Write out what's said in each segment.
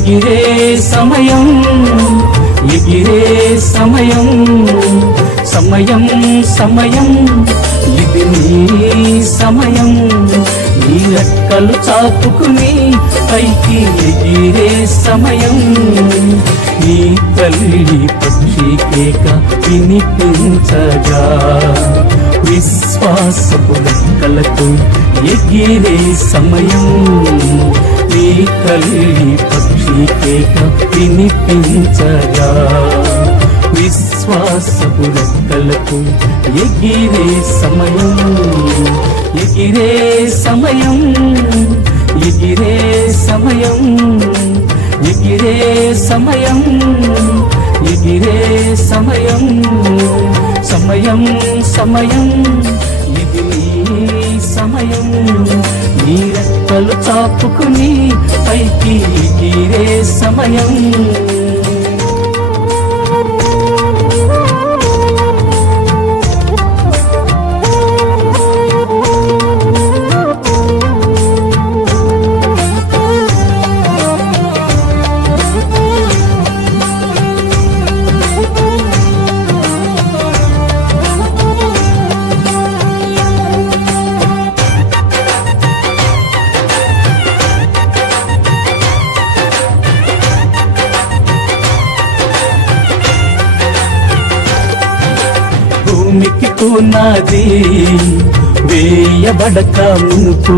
ఎగిరే సమయం ఎగిరే సమయం సమయం సమయం ఇది నీ సమయం నీ రెక్కలు చాపుకుని పైకి ఎగిరే సమయం నీ తల్లి పక్షి కేక వినిపించగా విశ్వాసపు రెక్కలతో ఎగిరే సమయం నీ తల్లి పక్షి కేక వినిపించగా విశ్వాసపు రెక్కలకు ఎగిరే సమయం ఎగిరే సమయం ఎగిరే సమయం ఎగిరే సమయం ఎగిరే సమయం సమయం సమయం ఇది నీ సమయం నీ రెక్కలు చాపుకుని పైకి ఎగిరే సమయం భూమికి పునాది వేయబడక మునుపు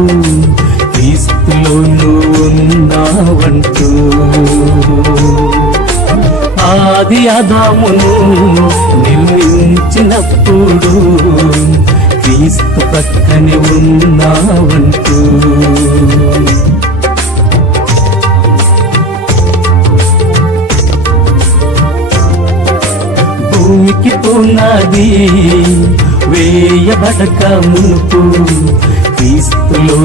క్రీస్తులో ఉన్నావంటూ ఆది ఆదామును నిర్మించినప్పుడు క్రీస్తు పక్కనే ఉన్నావంటూ భూమికి పునాది వేయబడక మునుపు క్రీస్తులో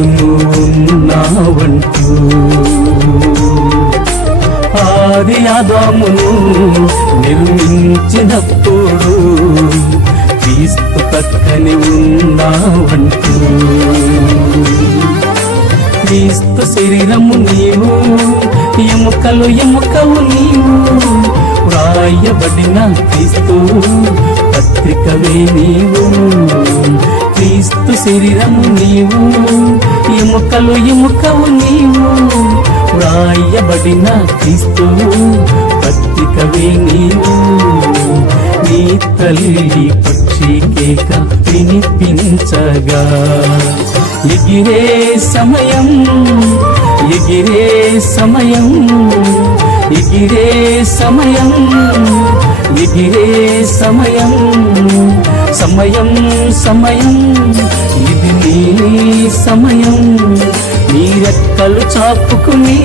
ఉన్నావంటూ ఆది ఆదామును నిర్మించినప్పుడు క్రీస్తు పక్కనే ఉన్నావంటూ క్రీస్తు శరీరము నీవు ఎముకలు ఎముకవు నీవు వ్రాయబడిన క్రీస్తు పత్రికవే నీవు క్రీస్తు శరీరము నీవు ఎముకలు ఎముకవు నీవు వ్రాయబడిన క్రీస్తు పత్రికవే నీవు నీ తల్లి పక్షి కేక వినిపించగా ఎగిరే సమయం ఎగిరే సమయం ఎగిరే సమయం ఎగిరే సమయం సమయం సమయం ఇది నీ సమయం నీ రెక్కలు చాపుకుని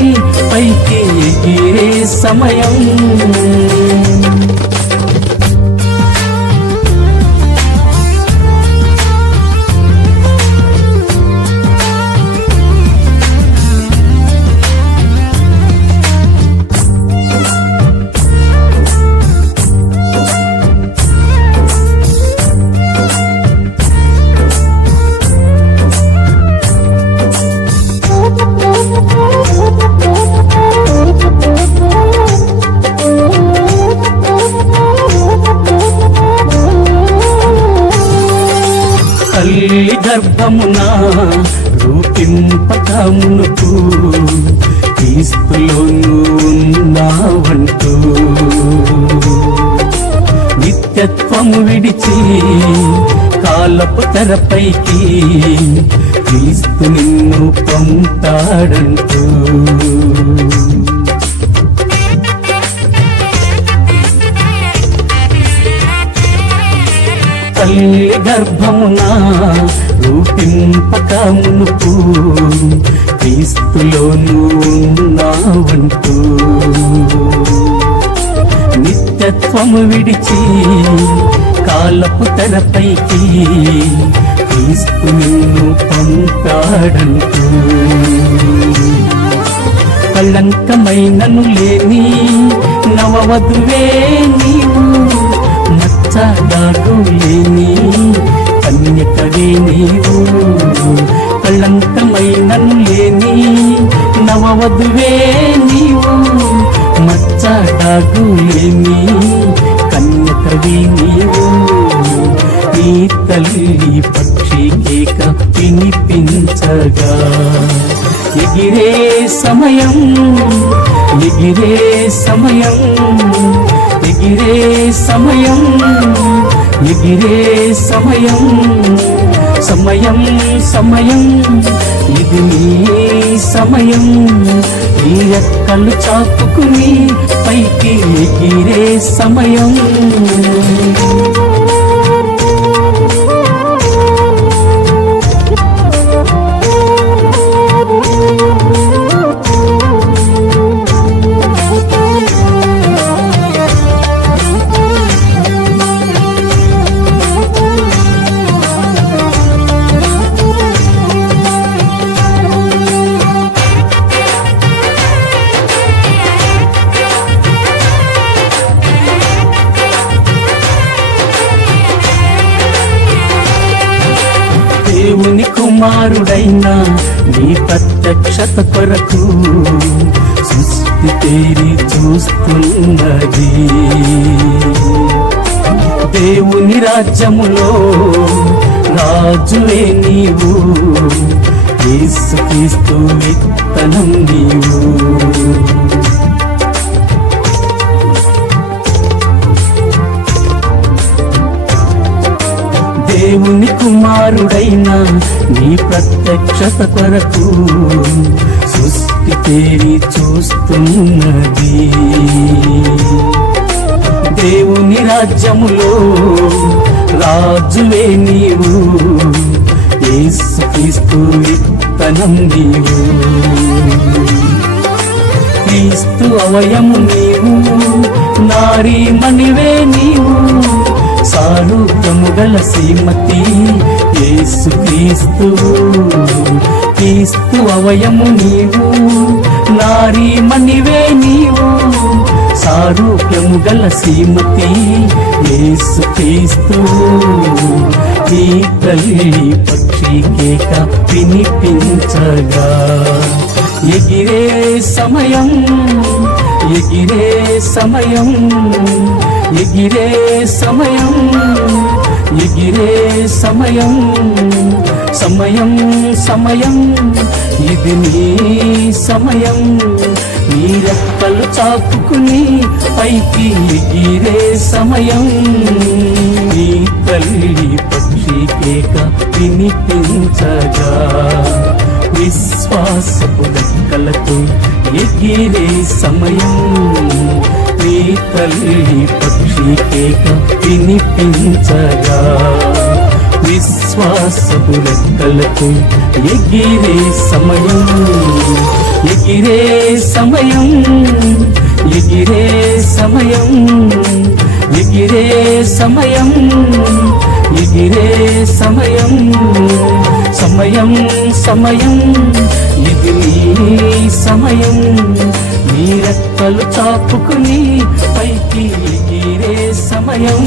పైకి ఎగిరే సమయం తల్లి గర్భమున రూపింపక మునుపు క్రీస్తులో ఉన్నావంటూ నిత్యత్వము విడిచి కాలపు తెరపైకి క్రీస్తు నిన్ను పంపాడంటూ తల్లి గర్భమున రూపింపక మునుపు క్రీస్తులో ఉన్నావంటూ నిత్యత్వము విడిచి కాలపు తెరపైకి క్రీస్తు నిన్ను పంపాడంటూ కళంకమైనను లేని నవవధువే నీవు మచ్చగాడు లేని కన్యకవే నీవు కళంకమైనను లేని నవవధువే నీవు తిరుగులేని కన్యకవి నీవు, నీ తల్లి పక్షి కేక వినిపించగా ఎగిరే సమయం, ఎగిరే సమయం, ఎగిరే సమయం, ఎగిరే సమయం, సమయం సమయం, ఇది నీ సమయం. నీ రెక్కలు చాపుకుని పైకి ఎగిరే సమయం. దేవుని కుమారుడైన నీ ప్రత్యక్షత కొరకు సృష్టి తేరి చూస్తున్నది. దేవుని రాజ్యములో రాజువే నీవు, యేసుక్రీస్తు విత్తనం నీవు. దేవుని కుమారుడైన నీ ప్రత్యక్షత కొరకు సృష్టి తేరి చూస్తున్నది. దేవుని రాజ్యములో రాజువే నీవు, యేసుక్రీస్తు విత్తనం నీవు. క్రీస్తు అవయము నీవు, నారీమణివే నీవు, సారూప్యము గల శ్రీమతి యేసుక్రీస్తు. క్రీస్తు అవయము నీవు, నారీమణివే నీవు, సారూప్యము గల శ్రీమతి యేసుక్రీస్తు. నీ తల్లి పక్షి కేక వినిపించగా ఎగిరే సమయం, ఎగిరే సమయం, ఎగిరే సమయం, ఎగిరే సమయం, సమయం సమయం, ఇది నీ సమయం. నీ రెక్కలు చాపుకుని పైకి ఎగిరే సమయం. నీ తల్లి పక్షి కేక వినిపించగా విశ్వాసపు రెక్కలతో ఎగిరే సమయం. నీ తల్లి పక్షి కేక వినిపించగా విశ్వాసపు రెక్కలతో ఎగిరే సమయం. ఎగిరే సమయం, ఎగిరే సమయం, ఎగిరే సమయం, ఎగిరే సమయం, సమయం సమయం, ఇది నీ సమయం. నీ రెక్కలు చాపుకుని పైకి ఎగిరే సమయం.